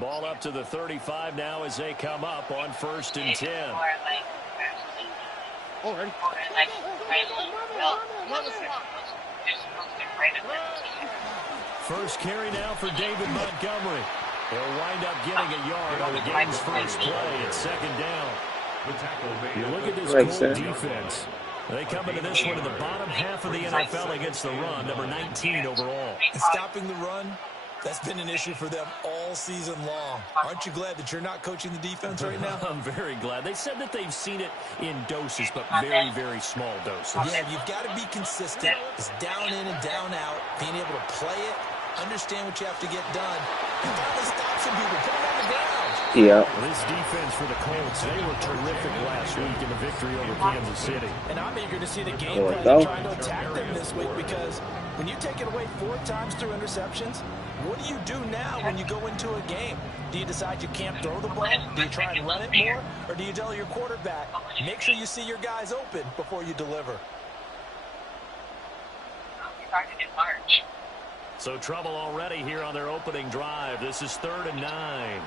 Ball up to the 35 now as they come up on 1st and 10. First carry now for David Montgomery. He'll wind up getting a yard on the game's first play at 2nd down. You look at this Colts defense. They come into this one in the bottom half of the NFL against the run, number 19 overall. And stopping the run, that's been an issue for them all season long. Aren't you glad that you're not coaching the defense right now? I'm very glad. They said that they've seen it in doses, but very, very small doses. Yeah, you've got to be consistent. It's down in and down out, being able to play it, understand what you have to get done, and finally stop some people, put them on the ground. Yeah. Well, this defense for the Colts, they were terrific last week in the victory over Kansas City. And I'm eager to see the game plan trying to attack them this week, because when you take it away 4 times through interceptions, what do you do now when you go into a game? Do you decide you can't throw the ball? Do you try and run it more? Or do you tell your quarterback, make sure you see your guys open before you deliver? So trouble already here on their opening drive. This is 3rd and 9.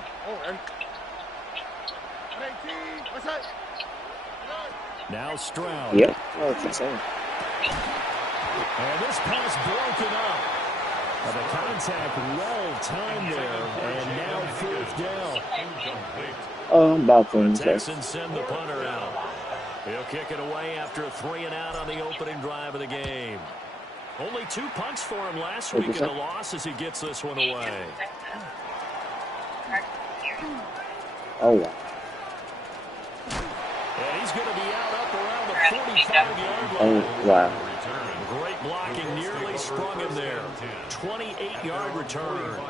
Now Stroud. Yep. Oh, it's insane. And this pass broken up. The contact well timed there, and now 4th down. Oh, I'm about to The Texans send the punter out. He'll kick it away after a 3 and out on the opening drive of the game. Only 2 punts for him last week in the loss as he gets this one away. Oh, wow. And he's going to be out up around the 45-yard line. Oh, wow. Great blocking, nearly sprung him there. 28-yard return.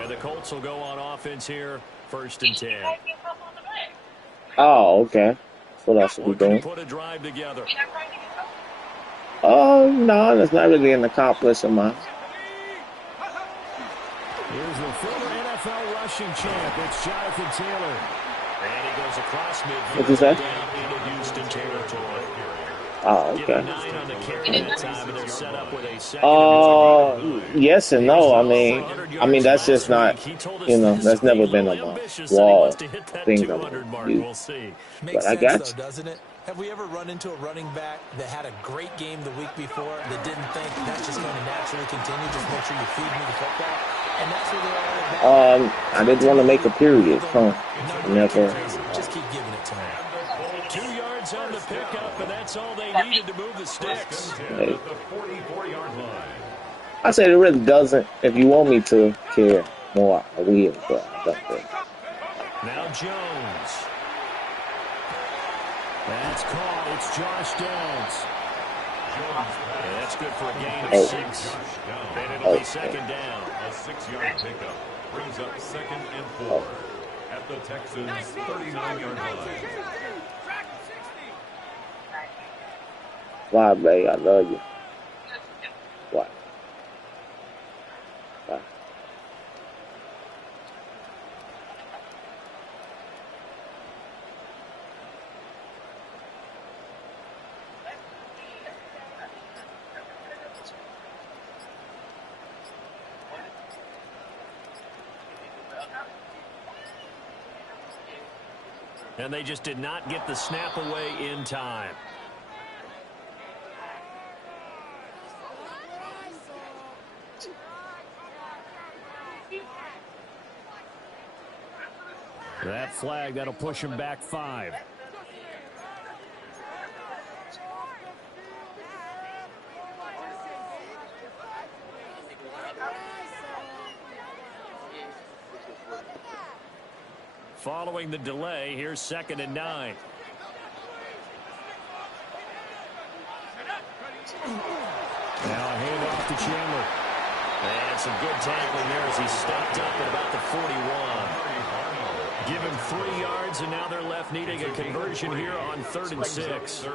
And the Colts will go on offense here, 1st and 10. Oh, okay. So that's what we're doing. Put a drive together. Oh, no, that's not really an accomplishment of mine. Here's the former NFL rushing champ. It's Jonathan Taylor. And he goes across midfield. What'd you say? Down into Houston territory. Oh, okay. 9 on the carry that time, and they're set up with a 2nd. Yes and no. I mean, that's just not, that's never been on my wall thing I'm going to use. But I got you. Doesn't it? Have we ever run into a running back that had a great game the week before that didn't think that's just going to naturally continue? Just make sure you feed me the football. And that's where they're all about. I didn't want to make a period. Never. Just keep giving it to him. 2 yards on the pickup, and that's all they needed to move the sticks. Hey. I said it really doesn't. If you want me to care more, I will. But I don't think. Now Jones. That's caught. It's Josh Jones. Yeah, that's good for a gain of 6. And it'll be 2nd down. A 6-yard pickup brings up 2nd and 4 at the Texans' 39-yard line. Why, babe? I love you. Why? Why? And they just did not get the snap away in time. That flag, that'll push him back 5. Following the delay, here's 2nd and 9. Now a handoff to Chandler. And some good tackling there as he stopped up at about the 41. Give him 3 yards, and now they're left needing a conversion here on 3rd and 6.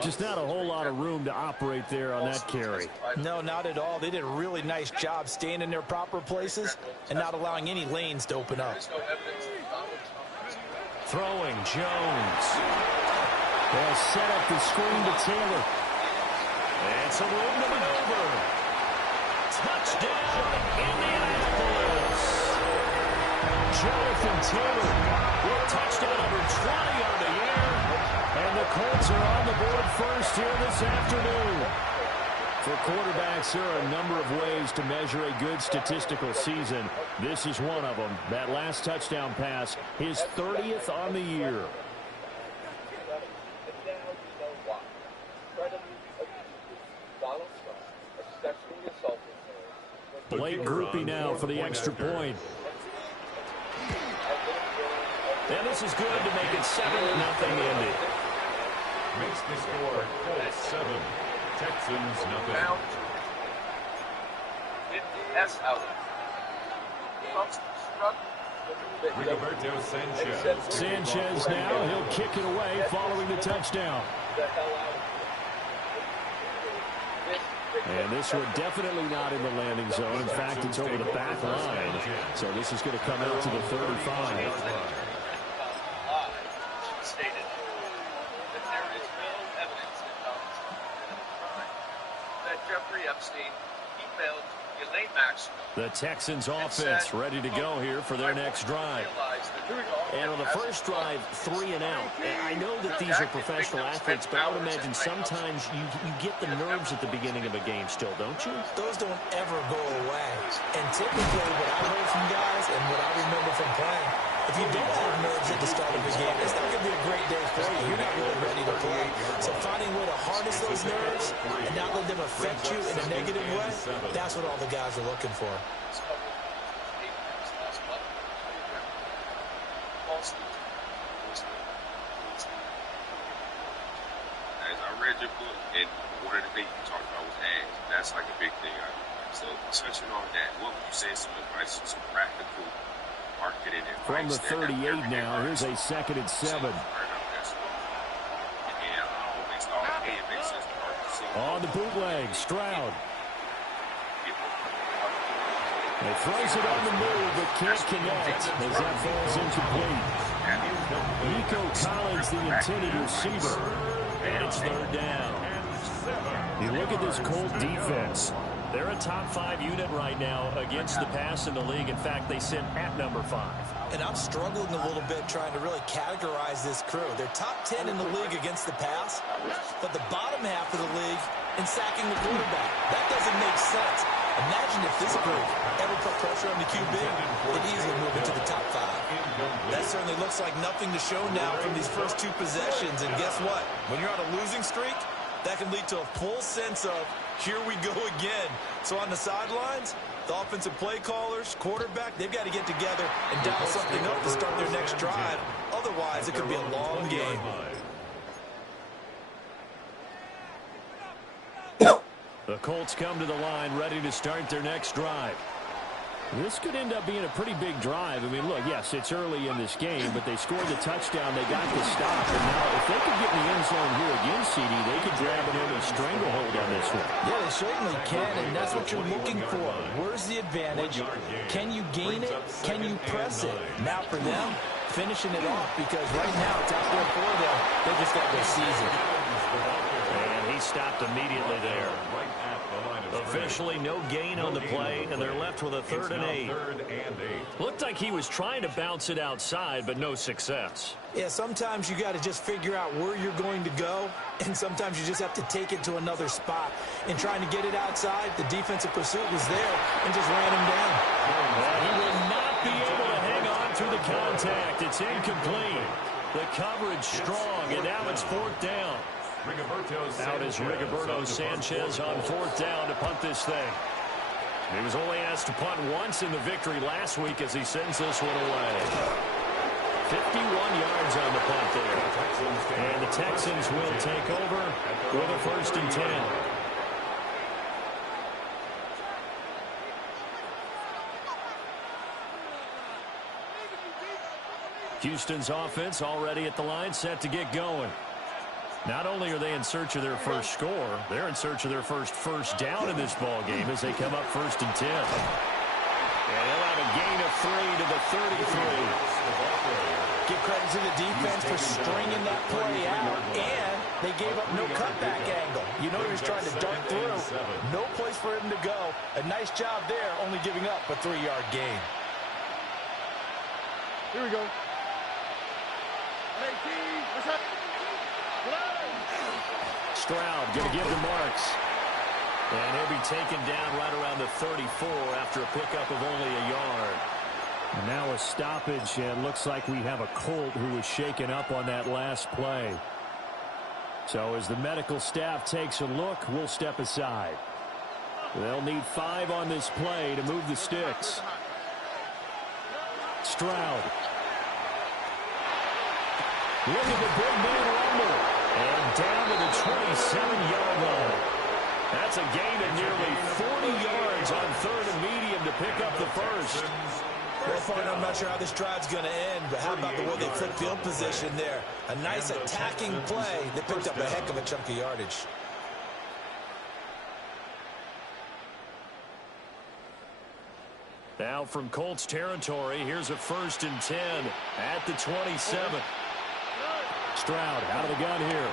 Just not a whole lot of room to operate there on that carry. No, not at all. They did a really nice job staying in their proper places and not allowing any lanes to open up. Throwing Jones. They'll set up the screen to Taylor. And some room to maneuver. Touchdown, Indianapolis. Jonathan Taylor with touchdown number 20 on the year. And the Colts are on the board first here this afternoon. For quarterbacks, there are a number of ways to measure a good statistical season. This is one of them. That last touchdown pass, his 30th on the year. Late groupie now for the extra point. And this is good to make it 7-0 Indy. Makes the score Colts 7, Texans nothing. That's out. Rigoberto Sanchez. Sanchez now, he'll kick it away following the touchdown. And this one definitely not in the landing zone. In fact, it's over the back line. So this is going to come out to the 35. The Texans offense ready to go here for their next drive. And on the first drive, 3 and out. And I know that these are professional athletes, but I would imagine sometimes you get the nerves at the beginning of a game still, don't you? Those don't ever go away. And typically what I heard from guys and what I remember from playing, if you don't have nerves at the start of a game, it's not going to be a great day for you. You're not really ready to play. So finding a way to harness those nerves and not let them affect you in a negative way, that's what all the guys are looking for. As I read your book, and one of the things you talked about was ads. That's like a big thing. So touching on that, what would you say is some advice, some practical marketing advice? From the 38 now, here's a 2nd and 7. On the bootleg, Stroud. He throws it on the move, but can't connect as that falls incomplete. Nico Collins, the intended receiver. And it's 3rd down. You look at this Colt defense. They're a top 5 unit right now against the pass in the league. In fact, they sit at number 5. And I'm struggling a little bit trying to really categorize this crew. They're top 10 in the league against the pass, but the bottom half of the league in sacking the quarterback. That doesn't make sense. Imagine if this group ever put pressure on the QB, they'd easily move into the top 5. That certainly looks like nothing to show now from these first 2 possessions. And guess what? When you're on a losing streak, that can lead to a full sense of, here we go again. So on the sidelines, the offensive play callers, quarterback, they've got to get together and dial something up to start their next drive. Otherwise, it could be a long game. The Colts come to the line ready to start their next drive. This could end up being a pretty big drive. I mean, look, yes, it's early in this game, but they scored the touchdown. They got the stop. And now if they could get in the end zone here again, CD, they could grab an early stranglehold on this one. Yeah, they certainly can, and that's what you're looking for. Where's the advantage? Can you gain it? Can you press it? Now for them, finishing it off, because right now it's out there for them. They just got their season. And he stopped immediately there. Officially no gain on the play, and they're left with a 3rd and 8. Looked like he was trying to bounce it outside, but no success. Yeah, sometimes you got to just figure out where you're going to go, and sometimes you just have to take it to another spot. In trying to get it outside, the defensive pursuit was there and just ran him down. Well, he will not be able to hang on through the contact. It's incomplete. The coverage strong, and now it's 4th down. Out is Rigoberto Sanchez on 4th down to punt this thing. He was only asked to punt once in the victory last week as he sends this one away. 51 yards on the punt there. And the Texans will take over with a 1st and 10. Houston's offense already at the line, set to get going. Not only are they in search of their first score, they're in search of their first down in this ball game as they come up 1st and 10. And they'll have a gain of 3 to the 33. Give credit to the defense for stringing that play out, and they gave up no cutback angle. You know he was trying to dart through. No place for him to go. A nice job there, only giving up a 3-yard gain. Here we go. Stroud going to give the marks. And he'll be taken down right around the 34 after a pickup of only a yard. And now a stoppage, and looks like we have a Colt who was shaken up on that last play. So as the medical staff takes a look, we'll step aside. They'll need 5 on this play to move the sticks. Stroud. Look at the big man rumble. And down to the 27-yard line. That's a gain of nearly 40 yards on 3rd and medium to pick up the first. Well, partner, I'm not sure how this drive's going to end, but how about the way they flip field position there? A nice attacking play that picked up a heck of a chunk of yardage. Now from Colts territory, here's a 1st and 10 at the 27. Stroud out of the gun here.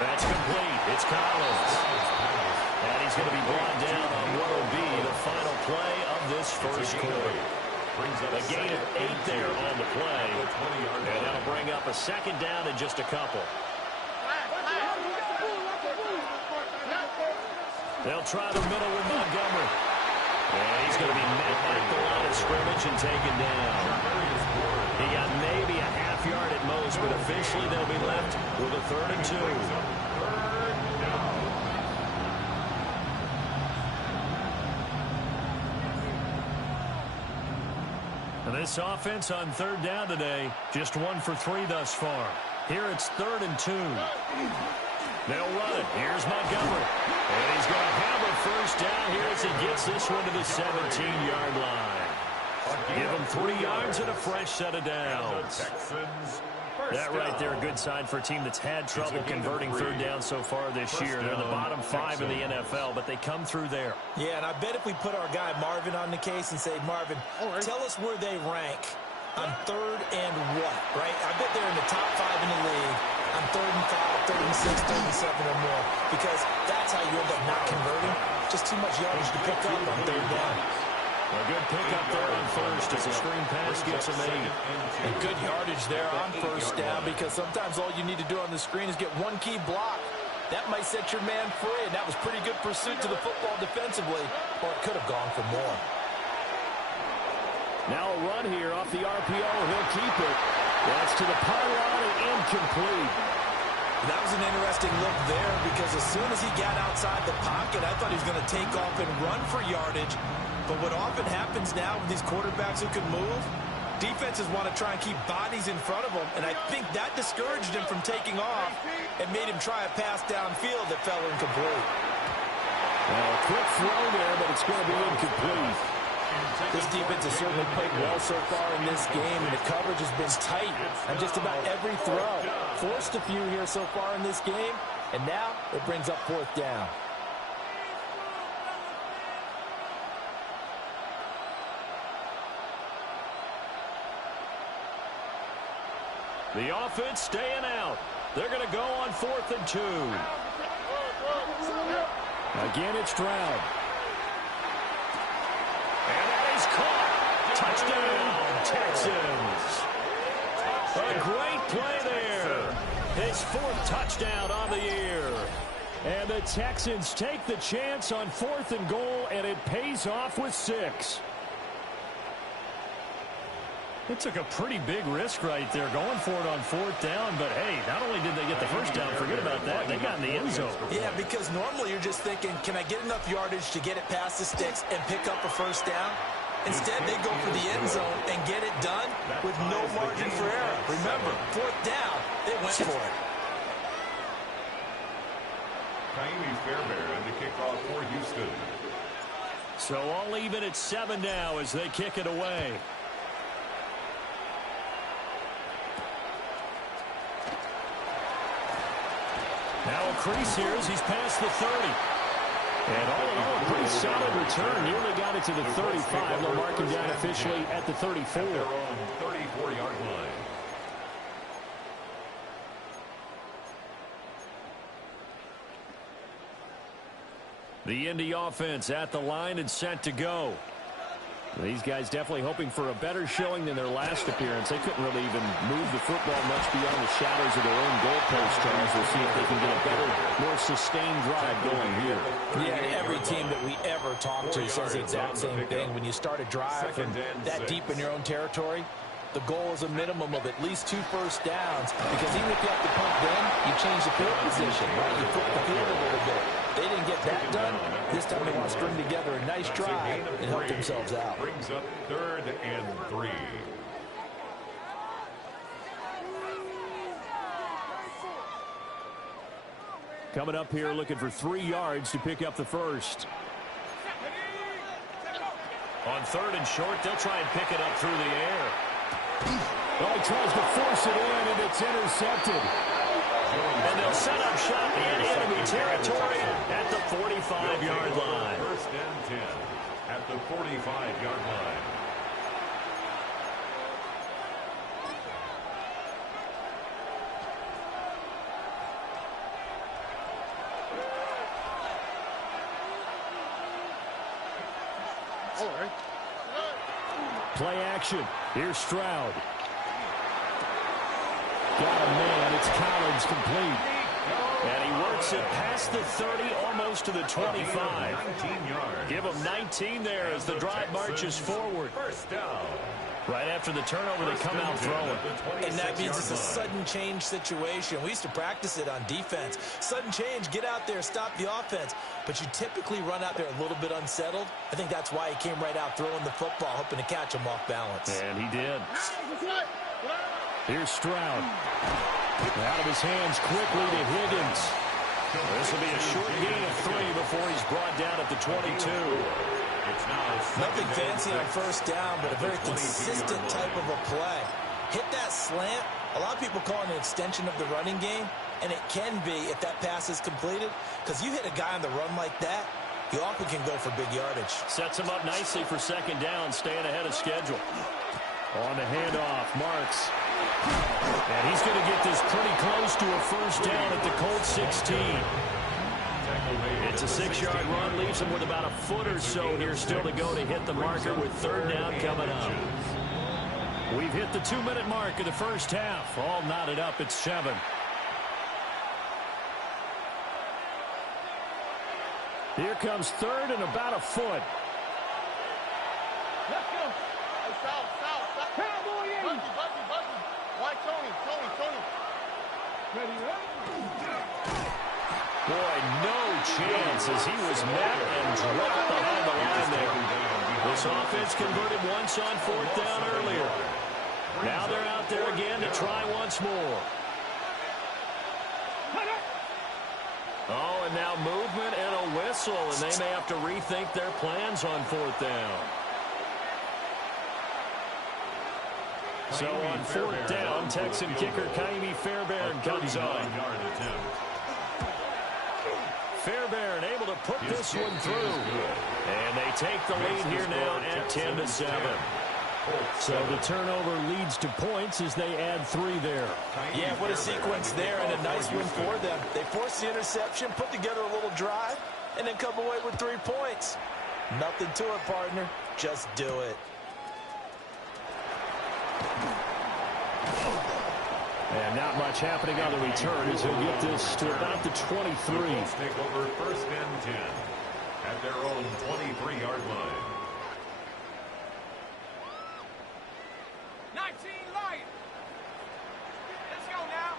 That's complete. It's Collins. And he's going to be brought down on what will be the final play of this first quarter. A gain of 8 there on the play. And that'll bring up a 2nd down in just a couple. They'll try the middle with Montgomery. And he's going to be met at the line of scrimmage and taken down. He got maybe a half yard at most, but officially they'll be left with a 3rd and 2. And this offense on 3rd down today, just 1 for 3 thus far. Here it's 3rd and 2. They'll run it. Here's Montgomery. And he's going to have a 1st down here as he gets this one to the 17-yard line. Give him 3 yards and a fresh set of downs. That right there, a good sign for a team that's had trouble converting 3rd down so far this year. They're the bottom 5 in the NFL, but they come through there. Yeah, and I bet if we put our guy Marvin on the case and say, Marvin, tell us where they rank on 3rd and what, right? I bet they're in the top 5 in the league on 3rd and 5, 3rd and 6, 3rd and 7 or more, because that's how you end up not converting. Just too much yardage to pick up on 3rd down. A good pickup there on 1st as a screen pass gets him 8. And good yardage there on 1st down, because sometimes all you need to do on the screen is get 1 key block. That might set your man free, and that was pretty good pursuit to the football defensively, or it could have gone for more. Now a run here off the RPO. He'll keep it. That's to the pylon and incomplete. That was an interesting look there, because as soon as he got outside the pocket, I thought he was going to take off and run for yardage. But what often happens now with these quarterbacks who can move, defenses want to try and keep bodies in front of them, and I think that discouraged him from taking off and made him try a pass downfield that fell incomplete. Well, a quick throw there, but it's going to be incomplete. This defense has certainly played well so far in this game, and the coverage has been tight on just about every throw. Forced a few here so far in this game, and now it brings up 4th down. The offense staying out. They're going to go on 4th and 2. Again, it's Stroud. And that is caught. Touchdown, Texans. A great play there. His 4th touchdown on the year. And the Texans take the chance on 4th and goal, and it pays off with 6. They took a pretty big risk right there going for it on 4th down, but hey, not only did they get the 1st down, forget about that, they got in the end zone. Yeah, because normally you're just thinking, can I get enough yardage to get it past the sticks and pick up a 1st down? Instead, they go for the end zone and get it done with no margin for error. Remember, 4th down, they went for it. Kaimi Fairbairn to kick off for Houston. So all even at 7 now as they kick it away. Now a crease here as he's past the 30. And all in all, a pretty solid return. Nearly got it to the 35. They'll mark him down officially at the 34. At their own 34-yard line. The Indy offense at the line and set to go. These guys definitely hoping for a better showing than their last appearance. They couldn't really even move the football much beyond the shadows of their own goalpost, Charles. We'll see if they can get a better, more sustained drive going here. Yeah, every team that we ever talk to says the exact same thing. When you start a drive from that deep in your own territory, the goal is a minimum of at least 2 first downs, because even if you have to punt then, you change the field position, right? You flip the field a little bit. They didn't get that done. This time they want to string together a nice drive and help themselves out. Brings up 3rd and 3. Coming up here looking for 3 yards to pick up the first. On 3rd and short, they'll try and pick it up through the air. Well, he tries to force it in, and it's intercepted. And they'll set up shop in enemy territory at the 45-yard line. 1st and 10 at the 45-yard line. Play action. Here's Stroud. Got a man. It's Collins complete. And he works it past the 30, almost to the 25. Give him 19 there as the drive marches forward. First down. Right after the turnover, they come out throwing. And that means it's a sudden change situation. We used to practice it on defense. Sudden change, get out there, stop the offense. But you typically run out there a little bit unsettled. I think that's why he came right out throwing the football, hoping to catch him off balance. And he did. Here's Stroud. Out of his hands quickly to Higgins. This will be a short gain of 3 before he's brought down at the 22. Nothing fancy on first down, but a very consistent type of a play. Hit that slant. A lot of people call it an extension of the running game, and it can be if that pass is completed, because you hit a guy on the run like that, he often can go for big yardage. Sets him up nicely for 2nd down, staying ahead of schedule. On the handoff, Marks. And he's going to get this pretty close to a first down at the Colts 16. It's a 6-yard run, leaves him with about a foot or so here still to go to hit the marker with 3rd down coming up. We've hit the 2-minute mark of the first half. All knotted up at 7. Here comes 3rd and about a foot. Let's go. South. Cowboy in. Bucky. Why Tony? Ready? Boy, no chance as he was met and dropped behind the line there. This offense converted once on 4th down earlier. Now they're out there again to try once more. Oh, and now movement and a whistle, and they may have to rethink their plans on 4th down. So on 4th down, Texan kicker Kaimi Fairbairn comes on. Fairbairn able to put this one through. And they take the lead here now at 10-7. So the turnover leads to points as they add 3 there. Yeah, what a sequence there, and a nice win for them. They forced the interception, put together a little drive, and then come away with 3 points. Nothing to it, partner. Just do it. And not much happening on the return as he'll get this to about the 23. Colts take over 1st and 10 at their own 23-yard line. 19 light. Let's go now.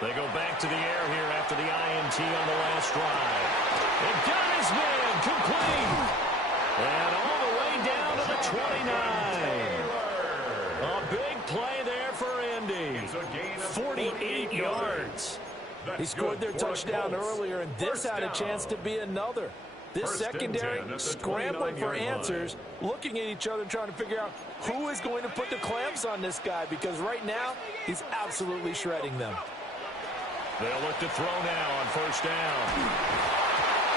They go back to the air here after the INT on the last drive. They've got his man complete. And all the way down to the 29. A big play there for Indy. 48 yards. He scored their touchdown earlier, and this had a chance to be another. This secondary scrambling for answers, looking at each other, trying to figure out who is going to put the clamps on this guy, because right now he's absolutely shredding them. They'll look to throw now on 1st down.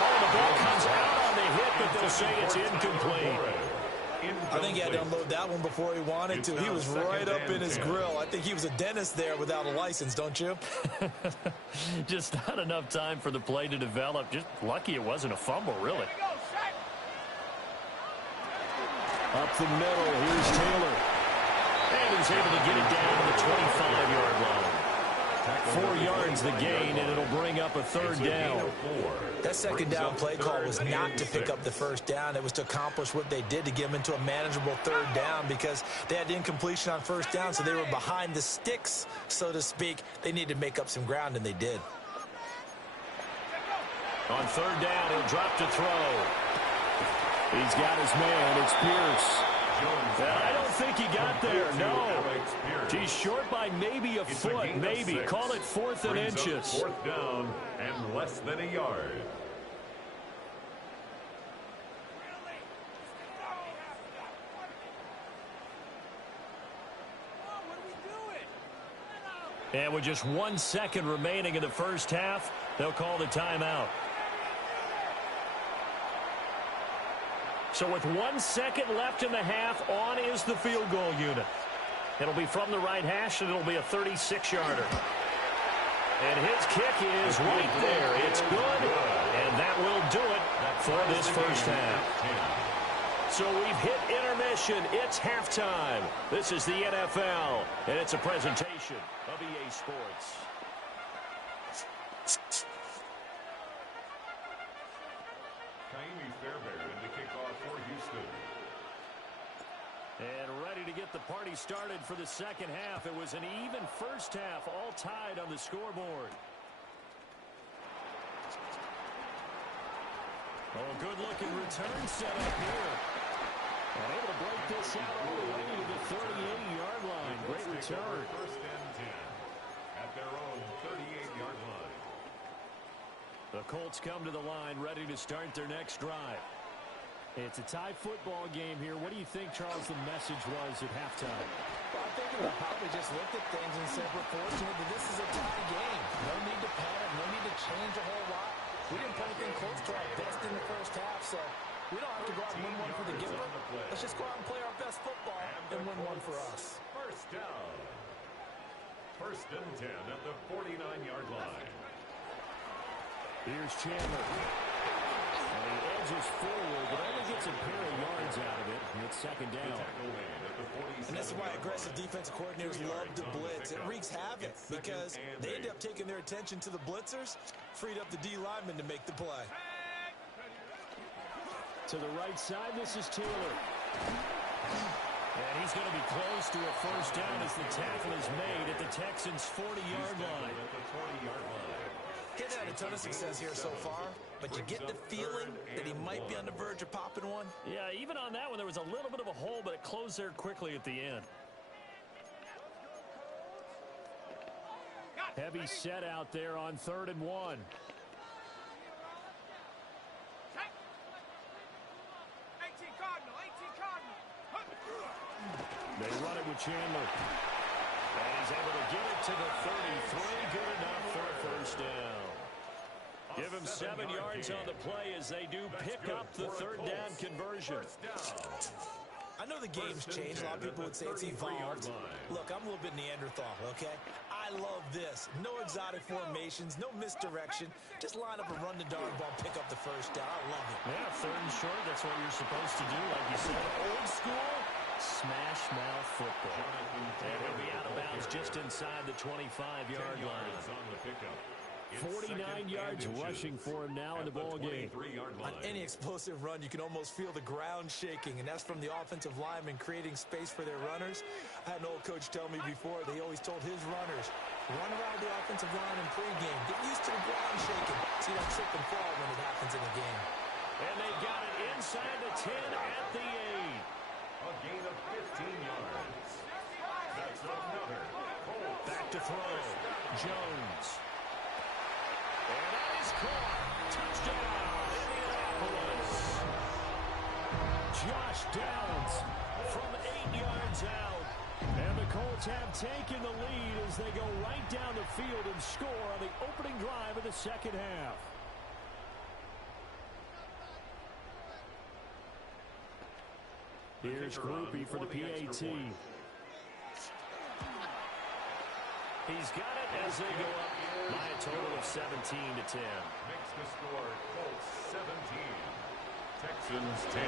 Oh, the ball comes out on the hit, but they'll say it's incomplete. I think he had to unload that one before he wanted to. He was right up in his grill. I think he was a dentist there without a license, don't you? Just not enough time for the play to develop. Just lucky it wasn't a fumble, really. Up the middle, here's Taylor. And he's able to get it down to the 25-yard line. 4 yards the gain, and it'll bring up a third down. That second down play call was not to pick up the first down. It was to accomplish what they did to get them into a manageable third down because they had incompletion on first down, so they were behind the sticks, so to speak. They needed to make up some ground, and they did. On third down, he'll drop to throw. He's got his man. It's Pierce. I don't think he got there, no. He's short by maybe a foot, maybe. Call it 4th and inches. 4th down and less than a yard. And with just 1 second remaining in the first half, they'll call the timeout. So with 1 second left in the half, on is the field goal unit. It'll be from the right hash, and it'll be a 36-yarder. And his kick is right there. It's good, and that will do it for this first half. So we've hit intermission. It's halftime. This is the NFL, and it's a presentation of EA Sports. And ready to get the party started for the second half. It was an even first half, all tied on the scoreboard. Oh, good-looking return set up here. And able to break this out all the way to the 38-yard line. Great return. First and 10 at their own 38-yard line. The Colts come to the line, ready to start their next drive. It's a tie football game here. What do you think, Charles, the message was at halftime? Well, I think they probably just looked at things and said, we're fortunate that this is a tie game. No need to panic, no need to change a whole lot. We didn't play anything close to our best in the first half, so we don't have to go out and win one for the giver. Let's just go out and play our best football and win one for us. First down. First and 10 at the 49-yard line. Here's Chandler. And he edges forward, but only gets a pair of yards out of it. It's second down. And this is why aggressive defensive coordinators love to blitz. It wreaks havoc because they end up taking their attention to the blitzers, freed up the D linemen to make the play. To the right side, this is Taylor. And he's going to be close to a first down as the tackle is made at the Texans' 40-yard line. He's had a ton of success here so far, but you get the feeling that he might be on the verge of popping one. Yeah, even on that one, there was a little bit of a hole, but it closed there quickly at the end. Heavy set out there on 3rd and 1. They run it with Chandler. And he's able to get it to the 33. Good enough for a first down. Give him 7 yards on the play as they do pick up the third down conversion. I know the game's changed. A lot of people would say it's evolved. Look, I'm a little bit Neanderthal, okay? I love this. No exotic formations, no misdirection. Just line up and run the darn ball, pick up the first down. I love it. Yeah, 3rd and short, that's what you're supposed to do. Like you said, old school, smash mouth football. And he'll be out of bounds just inside the 25-yard line. 49 yards rushing for him now in the ball game. On any explosive run, you can almost feel the ground shaking, and that's from the offensive linemen creating space for their runners. I had an old coach tell me before, they always told his runners, run around the offensive line in pregame. Get used to the ground shaking. So you don't trip and fall when it happens in a game. And they've got it inside the 10 at the 8. A gain of 15 yards. That's another. Back to throw. Jones. And that is caught. Touchdown, Indianapolis. Josh Downs from 8 yards out. And the Colts have taken the lead as they go right down the field and score on the opening drive of the second half. Here's Groupie for the PAT. He's got it as they go up by a total of 17-10. Makes the score Colts 17, Texans 10.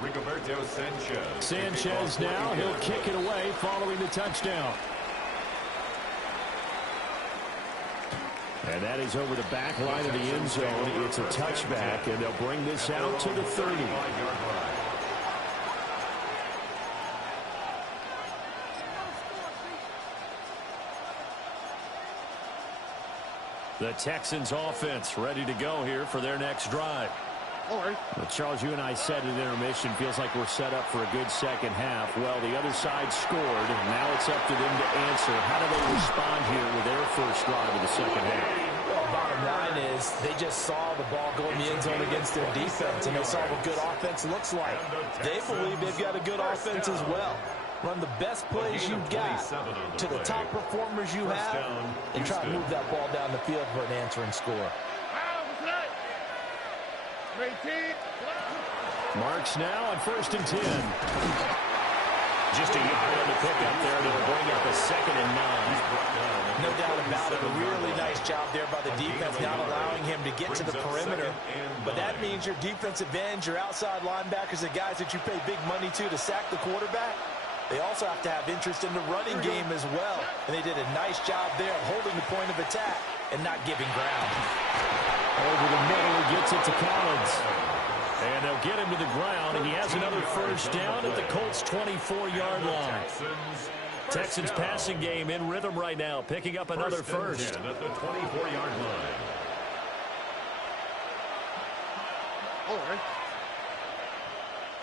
Rigoberto Sanchez. Sanchez now, he'll kick it away following the touchdown. And that is over the back line of the end zone. It's a touchback, and they'll bring this out to the 30. The Texans offense ready to go here for their next drive. Well, Charles, you and I said at intermission, feels like we're set up for a good second half. Well, the other side scored. Now it's up to them to answer. How do they respond here with their first drive of the second half? Well, bottom line is they just saw the ball go in the end zone against their defense, and they saw what good offense looks like. They believe they've got a good offense as well. Run the best plays you've got to the top performers you have, and try to move that ball down the field for an answering score. Marks now on 1st and 10. Just a yard on the pickup there, and it'll bring up a 2nd and 9. No doubt about it. A really nice job there by the defense, not allowing him to get to the perimeter. But that means your defensive ends, your outside linebackers, the guys that you pay big money to sack the quarterback, they also have to have interest in the running game as well. And they did a nice job there of holding the point of attack and not giving ground. Over the middle, he gets it to Collins. And they'll get him to the ground, and he has another first down at the Colts' 24-yard line. Texans passing game in rhythm right now, picking up another first. At the 24-yard line. All right.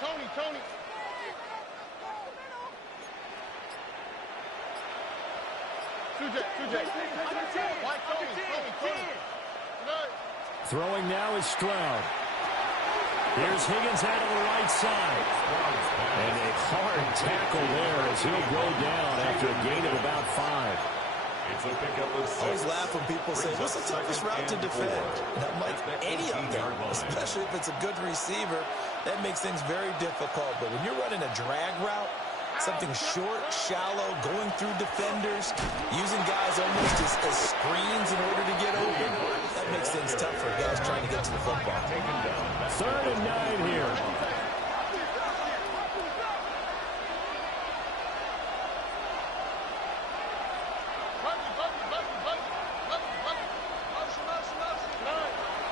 Tony. White Tony. Throwing now is Stroud. Here's Higgins out of the right side. And a hard tackle there as he'll go down after a gain of about 5. It's a pickup of 6. I always laugh when people say, what's the toughest route to defend? And I'm like, any of them, especially if it's a good receiver. That makes things very difficult. But when you're running a drag route, something short, shallow, going through defenders, using guys almost as screens in order to get open, that makes things tough for guys trying to get to the football. 3rd and 9 here.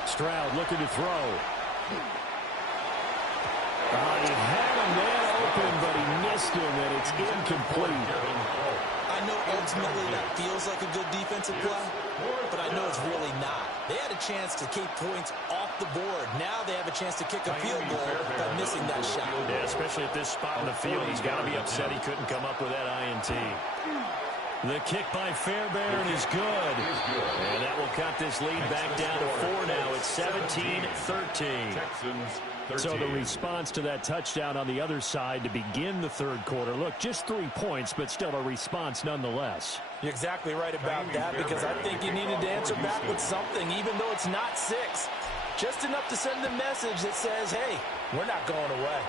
Stroud looking to throw. He had a man open, but he missed him, and it's incomplete. I know ultimately that feels like a good defensive play, but I know it's really not. They had a chance to keep points off the board. Now they have a chance to kick a field goal by missing that shot. Yeah, especially at this spot in the field. He's got to be upset he couldn't come up with that INT. The kick by Fairbairn is good. And that will cut this lead back down to 4 now. It's 17-13. So the response to that touchdown on the other side to begin the third quarter. Look, just 3 points, but still a response nonetheless. You're exactly right about that, because I think you needed to answer back with something, even though it's not 6. Just enough to send the message that says, hey, we're not going away.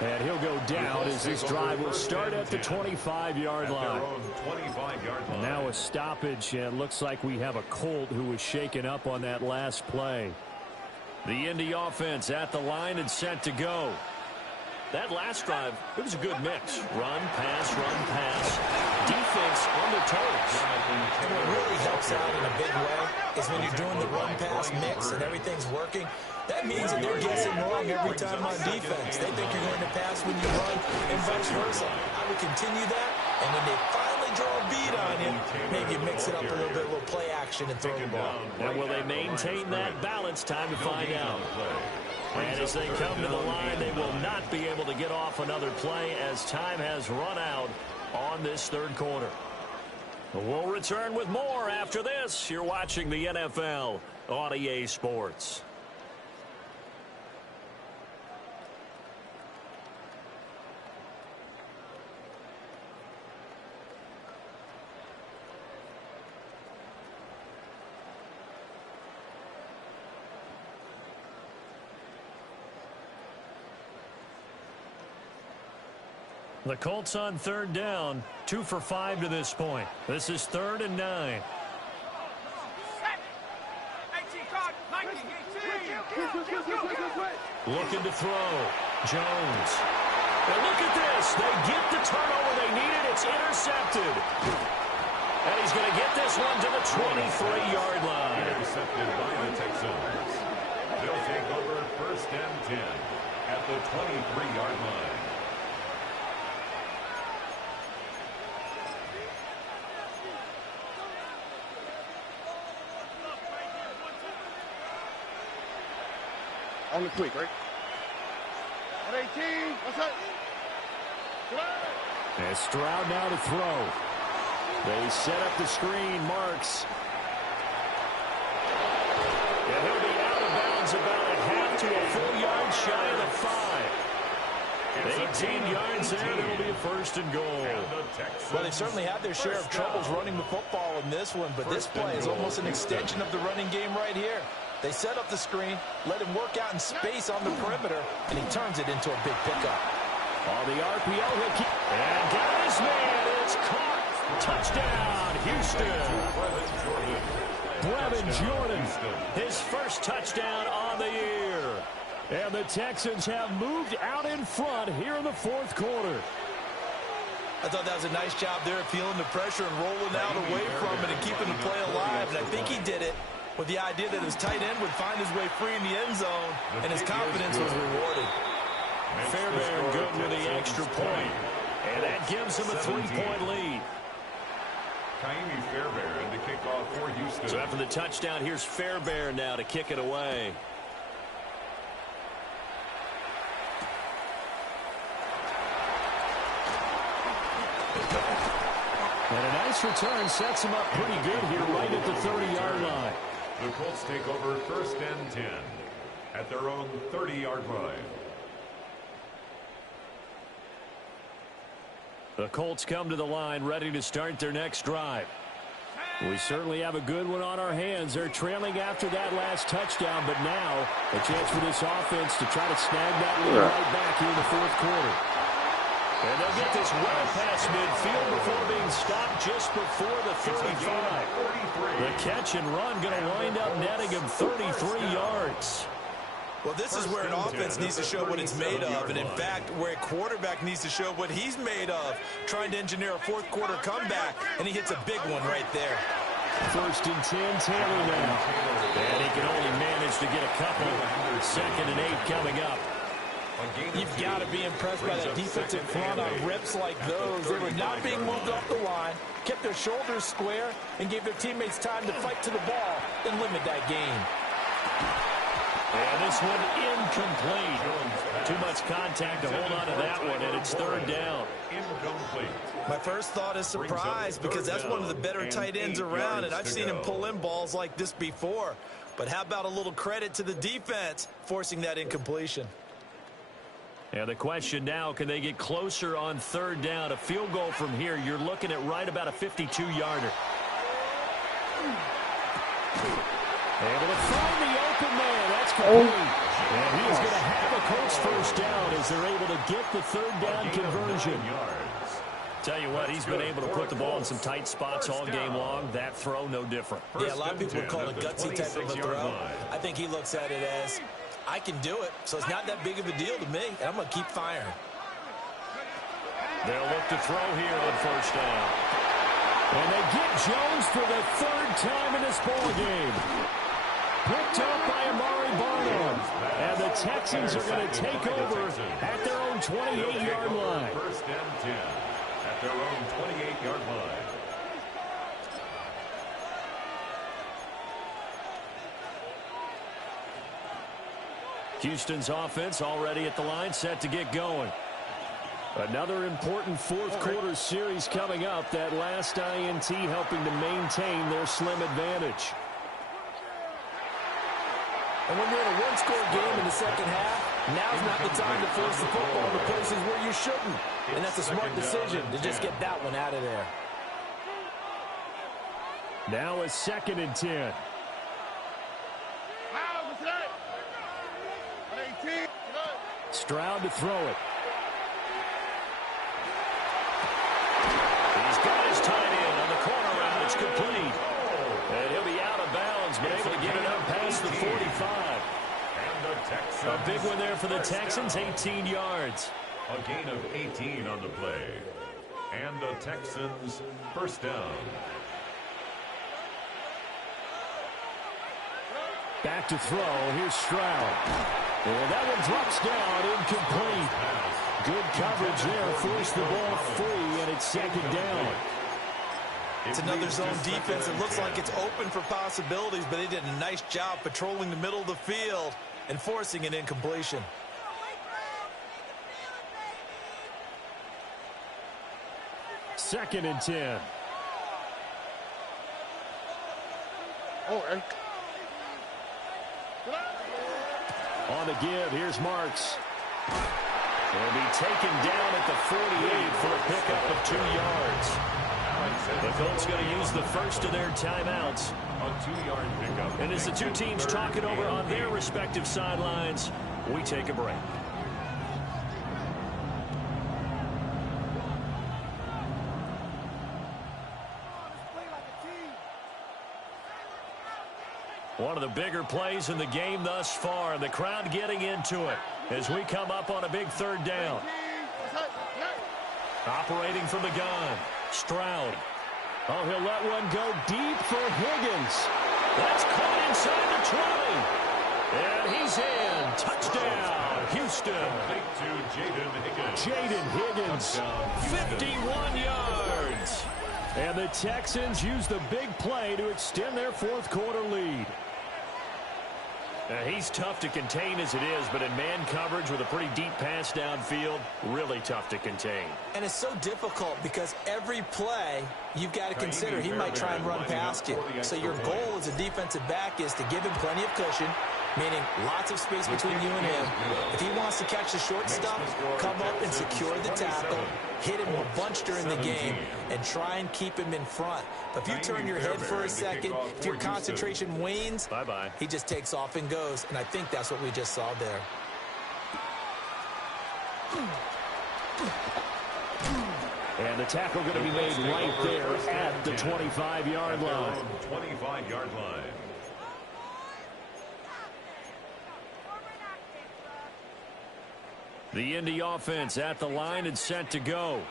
And he'll go down as this drive will start at the 25-yard line. And now a stoppage, and looks like we have a Colt who was shaken up on that last play. The Indy offense at the line and set to go. That last drive, it was a good mix. Run, pass, defense on their toes. What really helps out in a big way is when you're doing the run-pass mix and everything's working. That means that they're guessing wrong every time on defense. They think you're going to pass when you run and vice versa. I would continue that, and when they finally draw a beat on you, maybe mix it up a little bit, a little play action and throw the ball. And will they maintain that balance? Time to find out. And as they come to the line, they will not be able to get off another play as time has run out on this third quarter. We'll return with more after this. You're watching the NFL on EA Sports. The Colts on third down, 2 for 5 to this point. This is 3rd and 9. Looking to throw. Jones. And look at this. They get the turnover they needed. It's intercepted. And he's going to get this one to the 23-yard line. Intercepted by the Texans. They'll take over 1st and 10 at the 23-yard line. On the quick, right? At 18, what's that? And Stroud now to throw. They set up the screen, Marks. And he'll be out of bounds about a half to a full yard shy of the 5. 18 yards there, it'll be a 1st and goal. Well, they certainly had their share of troubles running the football in this one, but this play is almost an extension of the running game right here. They set up the screen, let him work out in space on the perimeter, and he turns it into a big pickup. On the RPO, he'll keep... And got his man, it's caught. Touchdown, Houston. Brevin Jordan, his first touchdown on the year. And the Texans have moved out in front here in the 4th quarter. I thought that was a nice job there, feeling the pressure and rolling out away from it and keeping the play alive. And I think he did it with the idea that his tight end would find his way free in the end zone, and his confidence was rewarded. Fairbairn good with the extra point. And that gives him a 3-point lead. Fairbairn to kick off for Houston. So after the touchdown, here's Fairbairn now to kick it away. And a nice return sets him up pretty good here right at the 30-yard line. The Colts take over 1st and 10 at their own 30-yard line. The Colts come to the line ready to start their next drive. We certainly have a good one on our hands. They're trailing after that last touchdown, but now a chance for this offense to try to snag that lead right back here in the 4th quarter. And they'll get this well past midfield before being stopped just before the 35. The catch and run going to wind up netting him 33 yards. Well, this is where an offense needs to show what it's made of, and in fact, where a quarterback needs to show what he's made of, trying to engineer a 4th quarter comeback, and he hits a big one right there. 1st and 10, Taylor now. And he can only manage to get a couple. 2nd and 8 coming up. You've got to be impressed by that defensive front on rips like those. They were not being moved off the line, kept their shoulders square, and gave their teammates time to fight to the ball and limit that gain. And this one incomplete. Too much contact to hold on to that one, and it's 3rd down. My first thought is surprise, because that's one of the better tight ends around, and I've seen him pull in balls like this before. But how about a little credit to the defense forcing that incompletion? And the question now, can they get closer on 3rd down? A field goal from here, you're looking at right about a 52-yarder. Able to find the open man. That's complete. And he is going to have a Colts first down as they're able to get the 3rd down conversion. Tell you what, he's been able to put the ball in some tight spots all game long. That throw, no different. Yeah, a lot of people would call it a gutsy type of a throw. I think he looks at it as, I can do it, so it's not that big of a deal to me, and I'm going to keep firing. They'll look to throw here on 1st down. And they get Jones for the 3rd time in this ballgame. Picked up by Amari Barnum. And the Texans are going to take over at their own 28-yard line. 1st and 10 at their own 28-yard line. Houston's offense already at the line, set to get going. Another important 4th quarter series coming up. That last INT helping to maintain their slim advantage. And when you're in a one-score game in the 2nd half, now's not the time to force the football to places where you shouldn't. And that's a smart decision to just get that one out of there. Now a 2nd and 10. Stroud to throw it. Browns been able to get it up past the 45. A big one there for the Texans, 18 yards. A gain of 18 on the play. And the Texans first down. Back to throw. Here's Stroud. And that one drops down, incomplete. Good coverage there. Forced the ball free, and it's second down. It's another zone defense. It looks like it's open for possibilities, but they did a nice job patrolling the middle of the field and forcing an incompletion. Second and 10. Oh, hey. On the give, here's Marks. He'll be taken down at the 48 for a pickup of 2 yards. The Colts going to use the first of their timeouts. A 2-yard pickup. And as the two teams talk it over on their respective sidelines, we take a break. One of the bigger plays in the game thus far. The crowd getting into it as we come up on a big third down. Operating from the gun. Stroud. Oh, he'll let one go deep for Higgins. That's caught inside the 20. And he's in. Touchdown, Houston. Jaden Higgins. 51 yards. And the Texans use the big play to extend their fourth quarter lead. He's tough to contain as it is, but in man coverage with a pretty deep pass downfield, really tough to contain. And it's so difficult because every play you've got to consider he might try and run past you. So your goal as a defensive back is to give him plenty of cushion, meaning lots of space between you and him. If he wants to catch the short stuff, come up and secure the tackle, hit him a bunch during the game, and try and keep him in front. But if you turn your head for a second, if your concentration wanes, he just takes off and goes. And I think that's what we just saw there. And the tackle going to be made right there at the 25-yard line. 25-yard line. The Indy offense at the line and set to go.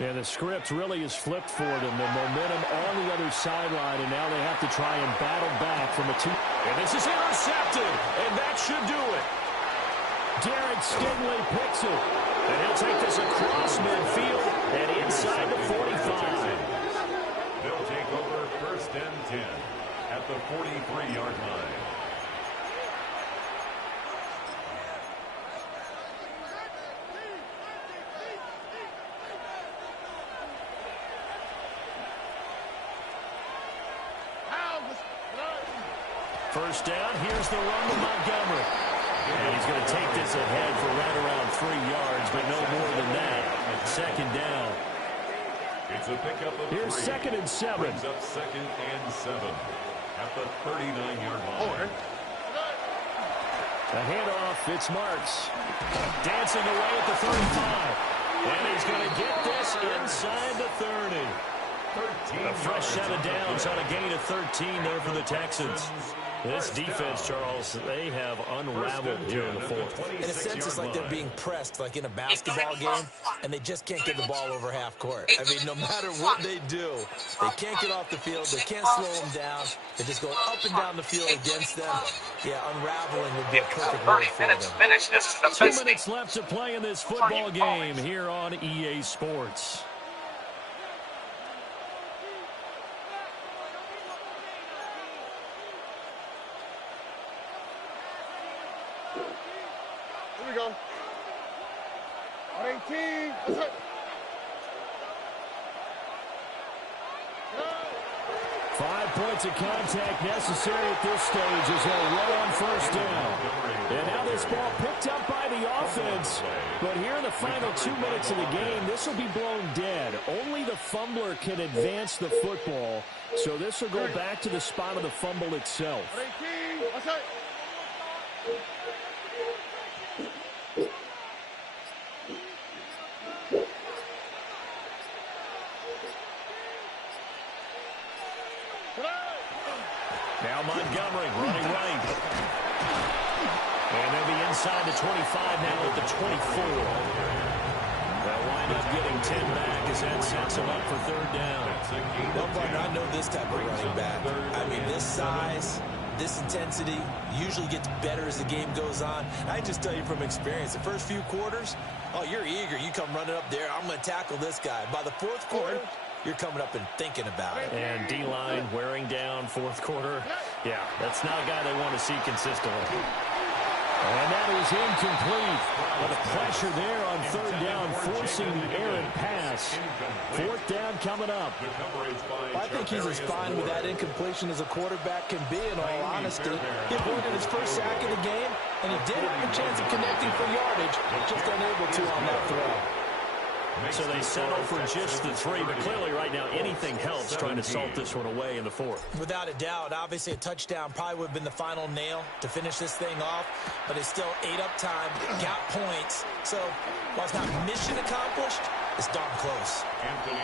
And the script really is flipped for them. The momentum on the other sideline, and now they have to try and battle back from a 2. And this is intercepted, and that should do it. Derek Stingley picks it. And he'll take this across midfield and inside the 45. They'll take over first and 10 at the 43-yard line. First down, here's the run to Montgomery. And he's going to take this ahead for right around 3 yards, but no more than that. Second down. It's a pickup of Here's 3. second and 7. Brings up second and 7 at the 39-yard line. A handoff, it's Marks. Dancing away at the 35. And he's going to get this inside the 30. A fresh set of downs on a gain of 13 there for the Texans. This defense, Charles, they have unraveled here in the fourth. In a sense, it's like they're being pressed like in a basketball game, and they just can't get the ball over half court. I mean, no matter what they do, they can't get off the field. They can't slow them down. They're just going up and down the field against them. Yeah, unraveling would be a perfect word for them. 2 minutes left to play in this football game here on EA Sports. Here we go. On 18. That's it. 5 points of contact necessary at this stage as they'll run on first down. And now this ball picked up by the offense. But here in the final 2 minutes of the game, this will be blown dead. Only the fumbler can advance the football. So this will go back to the spot of the fumble itself. 18. That's it. Now Montgomery running right. And they'll be inside the 25 now at the 24. They'll wind up getting 10 back as that sets them up for third down. Well, partner, I know this type of running back. I mean, this size, this intensity usually gets better as the game goes on. I just tell you from experience, the first few quarters, oh, you're eager. You come running up there, I'm going to tackle this guy. By the fourth quarter, you're coming up and thinking about it. And D-line wearing down fourth quarter. Yeah, that's not a guy they want to see consistently. And that is incomplete. But the pressure there on third down, forcing the errant pass. Fourth down coming up. I think he's as fine with that incompletion as a quarterback can be, in all honesty. He avoided his first sack of the game, and he did have a chance of connecting for yardage, just unable to on that throw. So they settle for just the 3, but clearly right now anything helps trying to salt this one away in the fourth. Without a doubt, obviously a touchdown probably would have been the final nail to finish this thing off, but it's still ate up time, got points. So while it's not mission accomplished, it's darn close.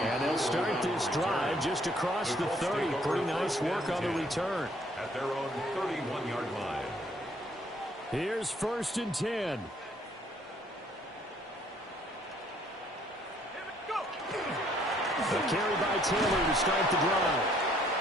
And they'll start this drive just across the 30. Pretty nice work on the return. At their own 31-yard line. Here's 1st and 10. A carry by Taylor to start the drive.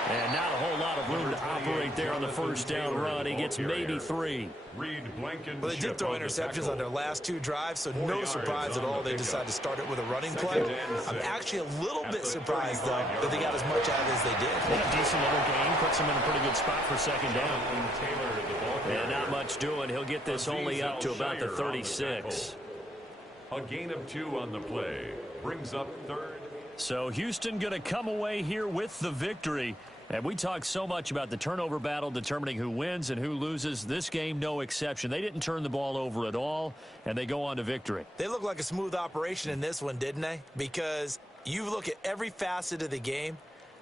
And not a whole lot of room to operate there on the first down run. He gets maybe 3. Well, they did throw interceptions on their last 2 drives, so no surprise at all they decided to start it with a running play. I'm actually a little bit surprised, though, that they got as much out of it as they did. Yeah, decent little game. Puts him in a pretty good spot for second down. And not much doing. He'll get this only up to about the 36. A gain of 2 on the play. Brings up third. So Houston going to come away here with the victory. And we talk so much about the turnover battle determining who wins and who loses. This game, no exception. They didn't turn the ball over at all, and they go on to victory. They look like a smooth operation in this one, didn't they? Because you look at every facet of the game,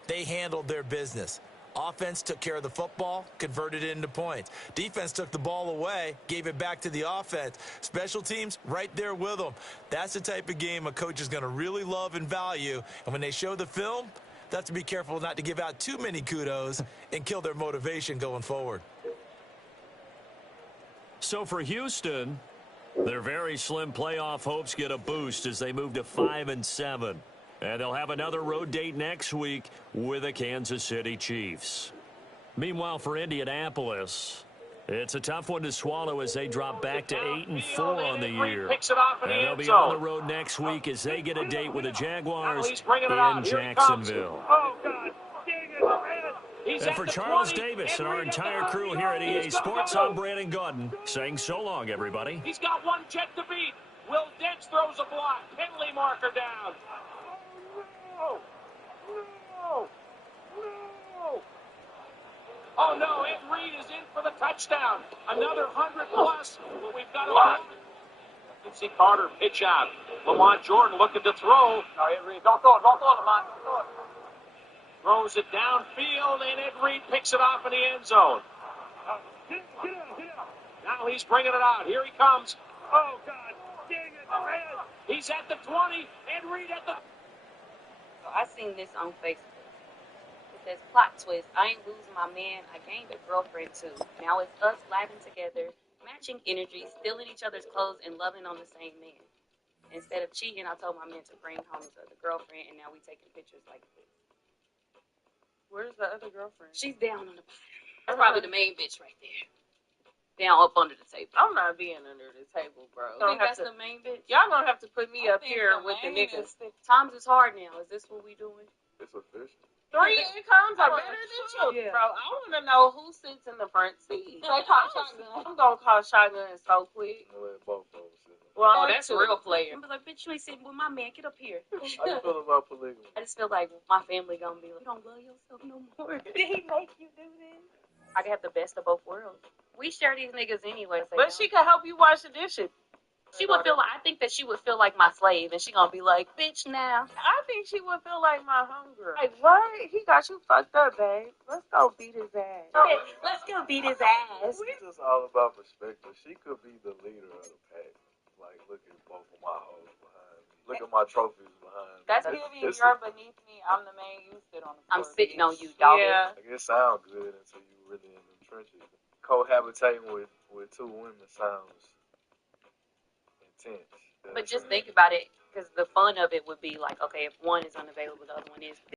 they handled their business. Offense took care of the football, converted it into points. Defense took the ball away, gave it back to the offense. Special teams, right there with them. That's the type of game a coach is going to really love and value. And when they show the film, they have to be careful not to give out too many kudos and kill their motivation going forward. So for Houston, their very slim playoff hopes get a boost as they move to 5-7. And they'll have another road date next week with the Kansas City Chiefs. Meanwhile, for Indianapolis, it's a tough one to swallow as they drop back to 8-4 on the year. And they'll be on the road next week as they get a date with the Jaguars in Jacksonville. And for Charles Davis and our entire crew here at EA Sports, I'm Brandon Gordon saying so long, everybody. He's got one jet to beat. Will Dents throws a block. Penalty marker down. No! No! No! Oh, no, Ed Reed is in for the touchdown. Another 100-plus, but we've got a see Carter pitch out. Lamont Jordan looking to throw. No, Ed Reed, don't throw it, Lamont. Don't throw it. Throws it downfield, and Ed Reed picks it off in the end zone. Get out. Now he's bringing it out. Here he comes. Oh, God. Dang it. He's at the 20. Ed Reed at the... I seen this on Facebook. It says, plot twist. I ain't losing my man. I gained a girlfriend, too. Now it's us laughing together, matching energy, stealing each other's clothes, and loving on the same man. Instead of cheating, I told my man to bring home his other girlfriend, and now we taking pictures like this. Where's the other girlfriend? She's down on the bottom. That's probably the main bitch right there. Down up under the table. I'm not being under the table, bro. You think that's the main bitch? Y'all gonna have to put me up here with the niggas. Times is hard now. Is this what we doing? It's official. 3 incomes are better than children, bro. I want to know who sits in the front seat. I'm gonna call shotgun so quick. Well, that's a real player. I'm like, bitch, you ain't sitting with my man. Get up here. How you feel about polygamy? I just feel like my family gonna be like, you don't love yourself no more. Did he make you do this? I can have the best of both worlds. We share these niggas anyway. But she can help you wash the dishes. She would feel like, I think that she would feel like my slave, and she gonna be like, bitch, now. I think she would feel like my homegirl. Like, what? He got you fucked up, babe. Let's go beat his ass. Okay, let's go beat his ass. It's just all about perspective. She could be the leader of the pack. Like, look at both of my hoes behind me. Look at my trophies behind me. That's giving you're beneath me. I'm the man. You sit on the floor. I'm sitting on you, dog. Yeah. Like, it sounds good until you really in the trenches. Cohabitating with two women sounds intense. But just think about it, because the fun of it would be like, okay, if one is unavailable, the other one is.